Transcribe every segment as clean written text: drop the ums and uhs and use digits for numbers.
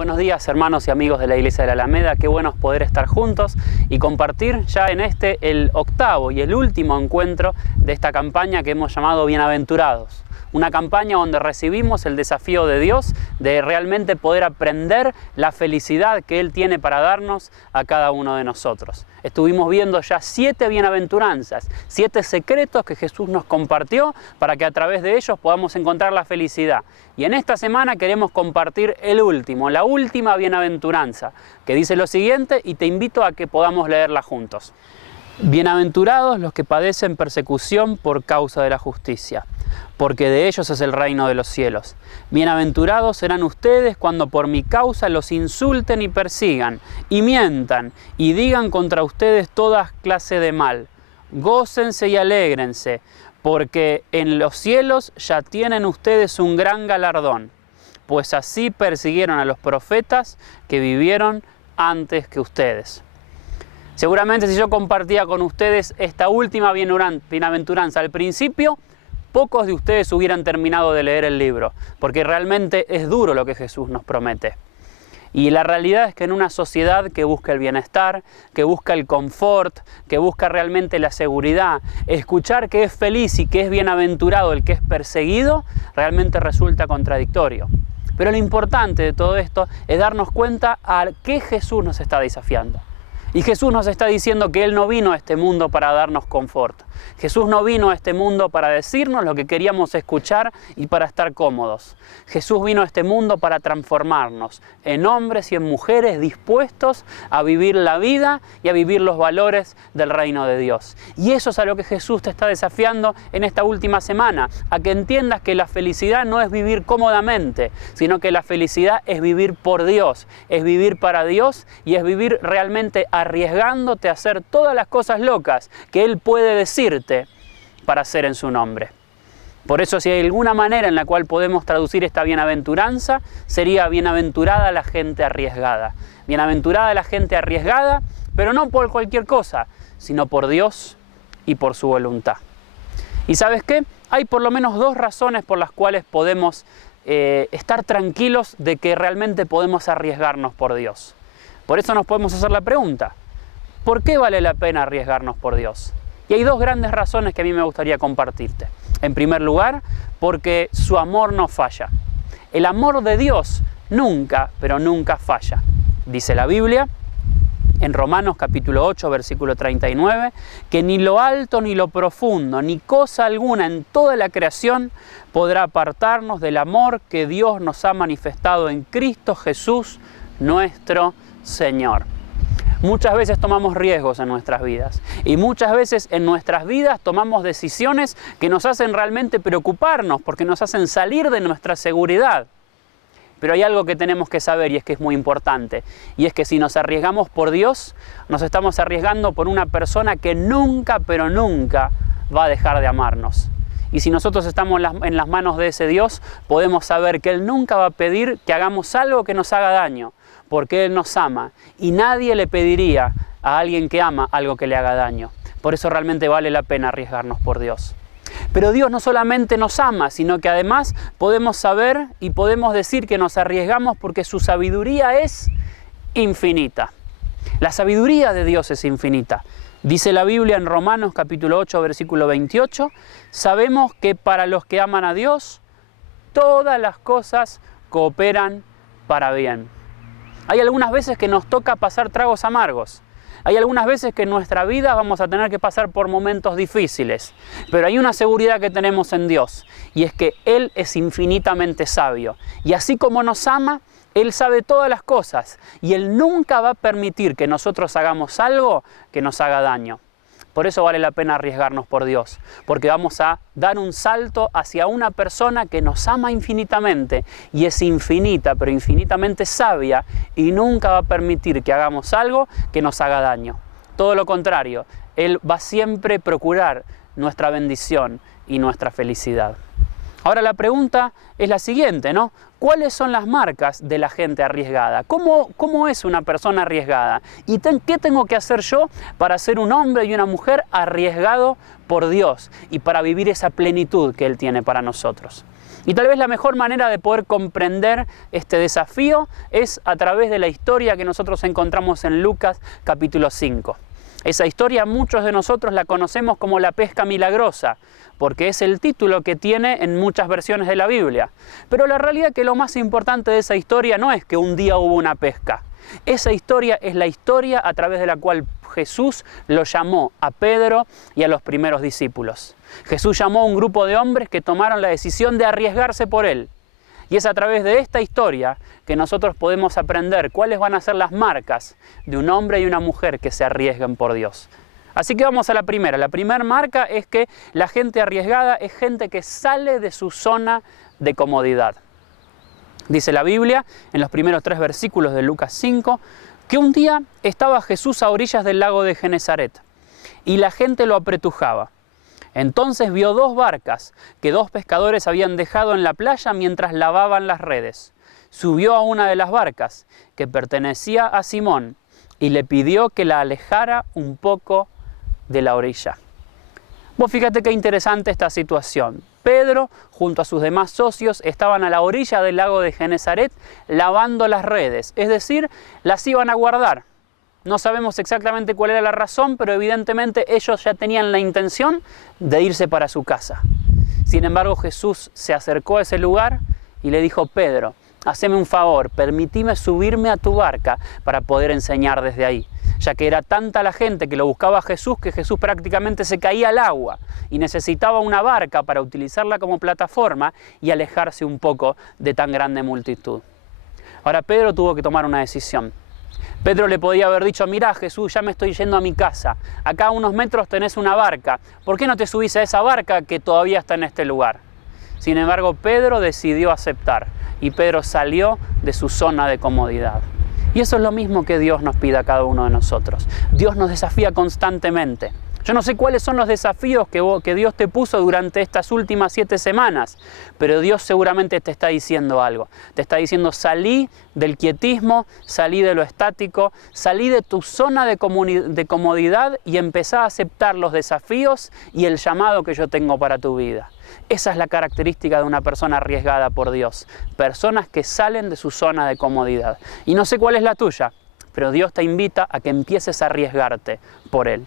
Buenos días, hermanos y amigos de la Iglesia de la Alameda. Qué bueno es poder estar juntos y compartir ya en el octavo y el último encuentro de esta campaña que hemos llamado Bienaventurados. Una campaña donde recibimos el desafío de Dios de realmente poder aprender la felicidad que Él tiene para darnos a cada uno de nosotros. Estuvimos viendo ya 7 bienaventuranzas, 7 secretos que Jesús nos compartió para que a través de ellos podamos encontrar la felicidad. Y en esta semana queremos compartir el último, la última bienaventuranza, que dice lo siguiente y te invito a que podamos leerla juntos. Bienaventurados los que padecen persecución por causa de la justicia, porque de ellos es el reino de los cielos. Bienaventurados serán ustedes cuando por mi causa los insulten y persigan, y mientan, y digan contra ustedes toda clase de mal. Gócense y alégrense, porque en los cielos ya tienen ustedes un gran galardón, pues así persiguieron a los profetas que vivieron antes que ustedes. Seguramente si yo compartía con ustedes esta última bienaventuranza al principio, pocos de ustedes hubieran terminado de leer el libro, porque realmente es duro lo que Jesús nos promete. Y la realidad es que en una sociedad que busca el bienestar, que busca el confort, que busca realmente la seguridad, escuchar que es feliz y que es bienaventurado el que es perseguido, realmente resulta contradictorio. Pero lo importante de todo esto es darnos cuenta a qué Jesús nos está desafiando. Y Jesús nos está diciendo que Él no vino a este mundo para darnos confort. Jesús no vino a este mundo para decirnos lo que queríamos escuchar y para estar cómodos. Jesús vino a este mundo para transformarnos en hombres y en mujeres dispuestos a vivir la vida y a vivir los valores del reino de Dios. Y eso es a lo que Jesús te está desafiando en esta última semana, a que entiendas que la felicidad no es vivir cómodamente, sino que la felicidad es vivir por Dios, es vivir para Dios y es vivir realmente arriesgándote a hacer todas las cosas locas que Él puede decirte para hacer en su nombre. Por eso, si hay alguna manera en la cual podemos traducir esta bienaventuranza, sería bienaventurada la gente arriesgada. Bienaventurada la gente arriesgada, pero no por cualquier cosa, sino por Dios y por su voluntad. ¿Y sabes qué? Hay por lo menos 2 razones por las cuales podemos estar tranquilos de que realmente podemos arriesgarnos por Dios. Por eso nos podemos hacer la pregunta, ¿por qué vale la pena arriesgarnos por Dios? Y hay 2 grandes razones que a mí me gustaría compartirte. En primer lugar, porque su amor no falla. El amor de Dios nunca, pero nunca falla. Dice la Biblia, en Romanos capítulo 8, versículo 39, que ni lo alto ni lo profundo, ni cosa alguna en toda la creación podrá apartarnos del amor que Dios nos ha manifestado en Cristo Jesús, nuestro Señor. Muchas veces tomamos riesgos en nuestras vidas y muchas veces en nuestras vidas tomamos decisiones que nos hacen realmente preocuparnos porque nos hacen salir de nuestra seguridad. Pero hay algo que tenemos que saber y es que es muy importante, y es que si nos arriesgamos por Dios, nos estamos arriesgando por una persona que nunca, pero nunca va a dejar de amarnos. Y si nosotros estamos en las manos de ese Dios, podemos saber que Él nunca va a pedir que hagamos algo que nos haga daño, porque Él nos ama y nadie le pediría a alguien que ama algo que le haga daño. Por eso realmente vale la pena arriesgarnos por Dios. Pero Dios no solamente nos ama, sino que además podemos saber y podemos decir que nos arriesgamos porque su sabiduría es infinita. La sabiduría de Dios es infinita. Dice la Biblia en Romanos capítulo 8, versículo 28, sabemos que para los que aman a Dios, todas las cosas cooperan para bien. Hay algunas veces que nos toca pasar tragos amargos. Hay algunas veces que en nuestra vida vamos a tener que pasar por momentos difíciles. Pero hay una seguridad que tenemos en Dios, y es que Él es infinitamente sabio. Y así como nos ama, Él sabe todas las cosas. Y Él nunca va a permitir que nosotros hagamos algo que nos haga daño. Por eso vale la pena arriesgarnos por Dios, porque vamos a dar un salto hacia una persona que nos ama infinitamente y es infinita, pero infinitamente sabia y nunca va a permitir que hagamos algo que nos haga daño. Todo lo contrario, Él va siempre a procurar nuestra bendición y nuestra felicidad. Ahora la pregunta es la siguiente, ¿no? ¿Cuáles son las marcas de la gente arriesgada? ¿Cómo es una persona arriesgada? ¿Y qué tengo que hacer yo para ser un hombre y una mujer arriesgado por Dios y para vivir esa plenitud que Él tiene para nosotros? Y tal vez la mejor manera de poder comprender este desafío es a través de la historia que nosotros encontramos en Lucas capítulo 5. Esa historia muchos de nosotros la conocemos como la pesca milagrosa, porque es el título que tiene en muchas versiones de la Biblia. Pero la realidad es que lo más importante de esa historia no es que un día hubo una pesca. Esa historia es la historia a través de la cual Jesús lo llamó a Pedro y a los primeros discípulos. Jesús llamó a un grupo de hombres que tomaron la decisión de arriesgarse por Él. Y es a través de esta historia que nosotros podemos aprender cuáles van a ser las marcas de un hombre y una mujer que se arriesguen por Dios. Así que vamos a la primera. La primera marca es que la gente arriesgada es gente que sale de su zona de comodidad. Dice la Biblia, en los primeros 3 versículos de Lucas 5, que un día estaba Jesús a orillas del lago de Genesaret y la gente lo apretujaba. Entonces vio 2 barcas que 2 pescadores habían dejado en la playa mientras lavaban las redes. Subió a una de las barcas, que pertenecía a Simón, y le pidió que la alejara un poco de la orilla. Vos fíjate qué interesante esta situación. Pedro, junto a sus demás socios, estaban a la orilla del lago de Genesaret lavando las redes, es decir, las iban a guardar. No sabemos exactamente cuál era la razón, pero evidentemente ellos ya tenían la intención de irse para su casa. Sin embargo, Jesús se acercó a ese lugar y le dijo: Pedro, haceme un favor, permitime subirme a tu barca para poder enseñar desde ahí. Ya que era tanta la gente que lo buscaba a Jesús, que Jesús prácticamente se caía al agua y necesitaba una barca para utilizarla como plataforma y alejarse un poco de tan grande multitud. Ahora Pedro tuvo que tomar una decisión. Pedro le podía haber dicho: mirá Jesús, ya me estoy yendo a mi casa, acá a unos metros tenés una barca, ¿por qué no te subís a esa barca que todavía está en este lugar? Sin embargo, Pedro decidió aceptar y Pedro salió de su zona de comodidad. Y eso es lo mismo que Dios nos pide a cada uno de nosotros. Dios nos desafía constantemente. Yo no sé cuáles son los desafíos que Dios te puso durante estas últimas 7 semanas, pero Dios seguramente te está diciendo algo. Te está diciendo: salí del quietismo, salí de lo estático, salí de tu zona de comodidad y empezá a aceptar los desafíos y el llamado que yo tengo para tu vida. Esa es la característica de una persona arriesgada por Dios. Personas que salen de su zona de comodidad. Y no sé cuál es la tuya, pero Dios te invita a que empieces a arriesgarte por Él.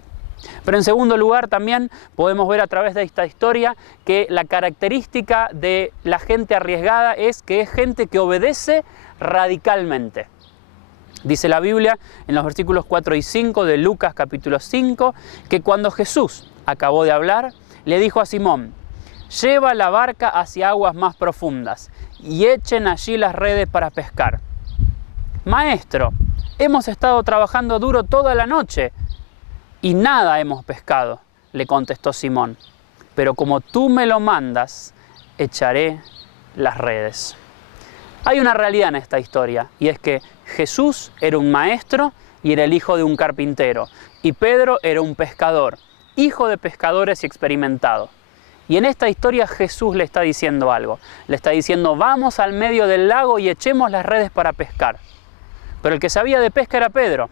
Pero en segundo lugar también podemos ver a través de esta historia que la característica de la gente arriesgada es que es gente que obedece radicalmente. Dice la Biblia en los versículos 4 y 5 de Lucas capítulo 5 que cuando Jesús acabó de hablar, le dijo a Simón: lleva la barca hacia aguas más profundas y echen allí las redes para pescar. Maestro, hemos estado trabajando duro toda la noche y nada hemos pescado, le contestó Simón. Pero como tú me lo mandas, echaré las redes. Hay una realidad en esta historia, y es que Jesús era un maestro y era el hijo de un carpintero, y Pedro era un pescador, hijo de pescadores y experimentado. Y en esta historia Jesús le está diciendo algo. Le está diciendo: vamos al medio del lago y echemos las redes para pescar. Pero el que sabía de pesca era Pedro.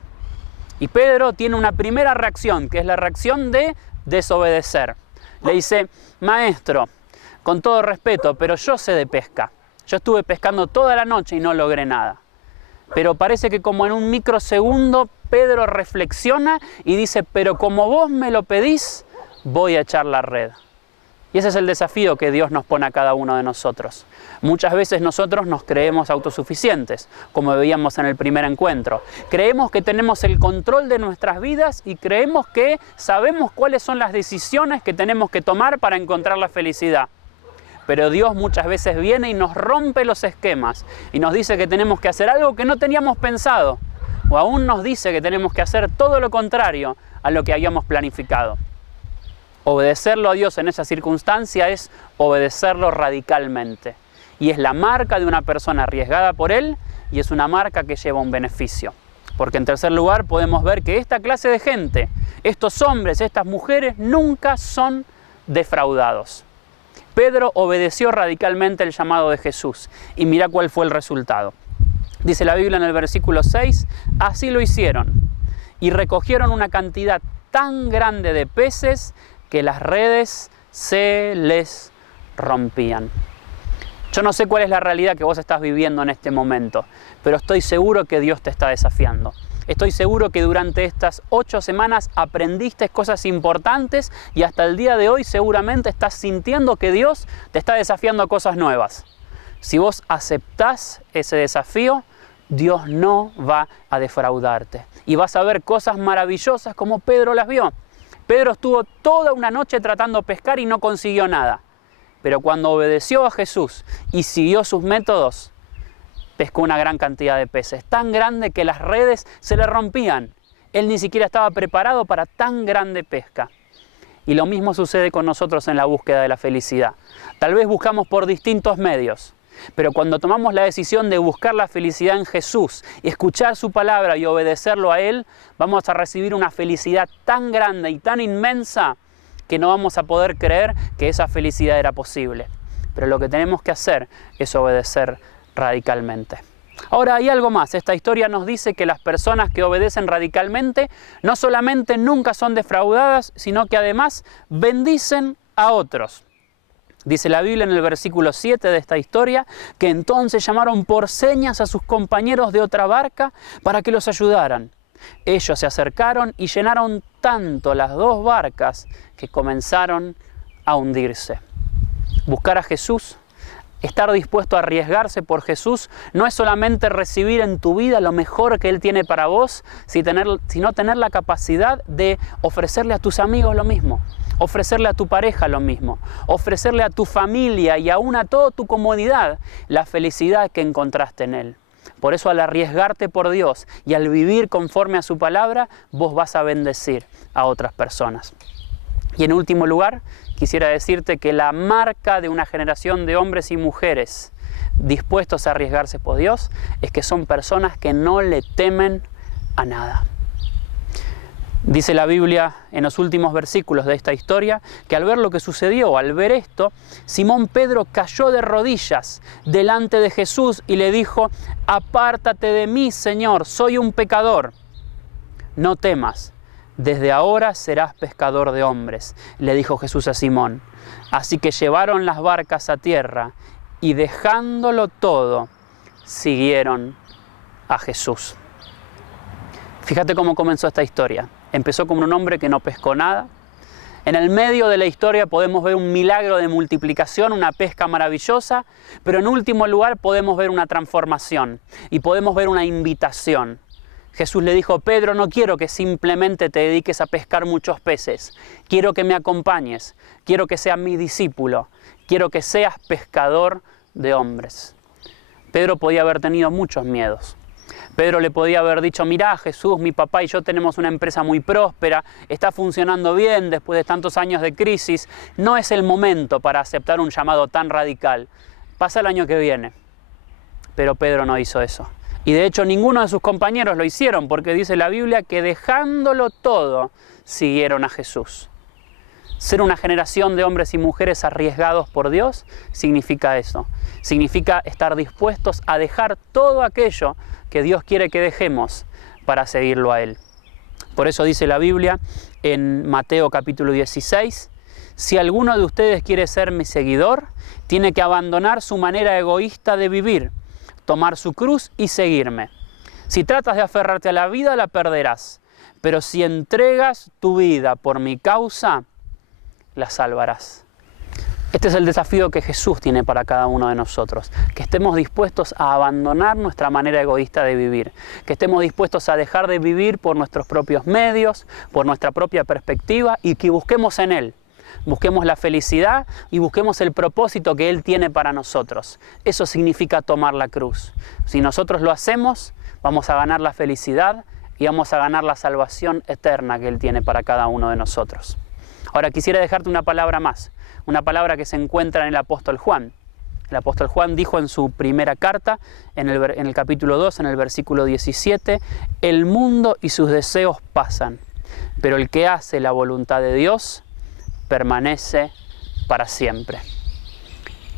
Y Pedro tiene una primera reacción, que es la reacción de desobedecer. Le dice: maestro, con todo respeto, pero yo sé de pesca. Yo estuve pescando toda la noche y no logré nada. Pero parece que como en un microsegundo Pedro reflexiona y dice: pero como vos me lo pedís, voy a echar la red. Y ese es el desafío que Dios nos pone a cada uno de nosotros. Muchas veces nosotros nos creemos autosuficientes, como veíamos en el primer encuentro. Creemos que tenemos el control de nuestras vidas y creemos que sabemos cuáles son las decisiones que tenemos que tomar para encontrar la felicidad. Pero Dios muchas veces viene y nos rompe los esquemas y nos dice que tenemos que hacer algo que no teníamos pensado, o aún nos dice que tenemos que hacer todo lo contrario a lo que habíamos planificado. Obedecerlo a Dios en esa circunstancia es obedecerlo radicalmente. Y es la marca de una persona arriesgada por Él y es una marca que lleva un beneficio. Porque en tercer lugar podemos ver que esta clase de gente, estos hombres, estas mujeres, nunca son defraudados. Pedro obedeció radicalmente el llamado de Jesús y mira cuál fue el resultado. Dice la Biblia en el versículo 6, así lo hicieron y recogieron una cantidad tan grande de peces que las redes se les rompían. Yo no sé cuál es la realidad que vos estás viviendo en este momento, pero estoy seguro que Dios te está desafiando. Estoy seguro que durante estas 8 semanas aprendiste cosas importantes y hasta el día de hoy seguramente estás sintiendo que Dios te está desafiando a cosas nuevas. Si vos aceptás ese desafío, Dios no va a defraudarte. Y vas a ver cosas maravillosas como Pedro las vio. Pedro estuvo toda una noche tratando de pescar y no consiguió nada. Pero cuando obedeció a Jesús y siguió sus métodos, pescó una gran cantidad de peces, tan grande que las redes se le rompían. Él ni siquiera estaba preparado para tan grande pesca. Y lo mismo sucede con nosotros en la búsqueda de la felicidad. Tal vez buscamos por distintos medios, pero cuando tomamos la decisión de buscar la felicidad en Jesús, escuchar su palabra y obedecerlo a Él, vamos a recibir una felicidad tan grande y tan inmensa que no vamos a poder creer que esa felicidad era posible. Pero lo que tenemos que hacer es obedecer radicalmente. Ahora hay algo más. Esta historia nos dice que las personas que obedecen radicalmente no solamente nunca son defraudadas, sino que además bendicen a otros. Dice la Biblia en el versículo 7 de esta historia que entonces llamaron por señas a sus compañeros de otra barca para que los ayudaran. Ellos se acercaron y llenaron tanto las 2 barcas que comenzaron a hundirse. Buscar a Jesús, estar dispuesto a arriesgarse por Jesús, no es solamente recibir en tu vida lo mejor que Él tiene para vos, sino tener la capacidad de ofrecerle a tus amigos lo mismo, ofrecerle a tu pareja lo mismo, ofrecerle a tu familia y aún a toda tu comodidad la felicidad que encontraste en Él. Por eso al arriesgarte por Dios y al vivir conforme a su palabra, vos vas a bendecir a otras personas. Y en último lugar, quisiera decirte que la marca de una generación de hombres y mujeres dispuestos a arriesgarse por Dios es que son personas que no le temen a nada. Dice la Biblia en los últimos versículos de esta historia que al ver lo que sucedió, al ver esto, Simón Pedro cayó de rodillas delante de Jesús y le dijo: «Apártate de mí, Señor, soy un pecador». «No temas, desde ahora serás pescador de hombres», le dijo Jesús a Simón. Así que llevaron las barcas a tierra y dejándolo todo, siguieron a Jesús. Fíjate cómo comenzó esta historia. Empezó como un hombre que no pescó nada. En el medio de la historia podemos ver un milagro de multiplicación, una pesca maravillosa, pero en último lugar podemos ver una transformación y podemos ver una invitación. Jesús le dijo: Pedro, no quiero que simplemente te dediques a pescar muchos peces, quiero que me acompañes, quiero que seas mi discípulo, quiero que seas pescador de hombres. Pedro podía haber tenido muchos miedos. Pedro le podía haber dicho: mirá, Jesús, mi papá y yo tenemos una empresa muy próspera, está funcionando bien después de tantos años de crisis, no es el momento para aceptar un llamado tan radical, pasa el año que viene. Pero Pedro no hizo eso. Y de hecho ninguno de sus compañeros lo hicieron, porque dice la Biblia que dejándolo todo, siguieron a Jesús. Ser una generación de hombres y mujeres arriesgados por Dios significa eso. Significa estar dispuestos a dejar todo aquello que Dios quiere que dejemos para seguirlo a Él. Por eso dice la Biblia en Mateo capítulo 16, si alguno de ustedes quiere ser mi seguidor, tiene que abandonar su manera egoísta de vivir, tomar su cruz y seguirme. Si tratas de aferrarte a la vida, la perderás, pero si entregas tu vida por mi causa, la salvarás. Este es el desafío que Jesús tiene para cada uno de nosotros, que estemos dispuestos a abandonar nuestra manera egoísta de vivir, que estemos dispuestos a dejar de vivir por nuestros propios medios, por nuestra propia perspectiva y que busquemos en Él, busquemos la felicidad y busquemos el propósito que Él tiene para nosotros. Eso significa tomar la cruz. Si nosotros lo hacemos, vamos a ganar la felicidad y vamos a ganar la salvación eterna que Él tiene para cada uno de nosotros. Ahora quisiera dejarte una palabra más, una palabra que se encuentra en el apóstol Juan. El apóstol Juan dijo en su primera carta, en el capítulo 2, en el versículo 17, el mundo y sus deseos pasan, pero el que hace la voluntad de Dios permanece para siempre.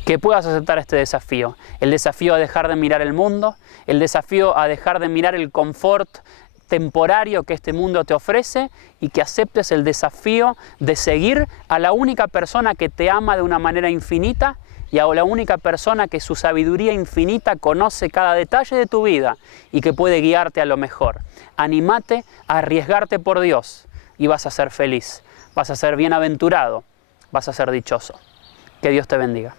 Que puedas aceptar este desafío, el desafío a dejar de mirar el mundo, el desafío a dejar de mirar el confort temporario que este mundo te ofrece y que aceptes el desafío de seguir a la única persona que te ama de una manera infinita y a la única persona que su sabiduría infinita conoce cada detalle de tu vida y que puede guiarte a lo mejor. Anímate a arriesgarte por Dios y vas a ser feliz, vas a ser bienaventurado, vas a ser dichoso. Que Dios te bendiga.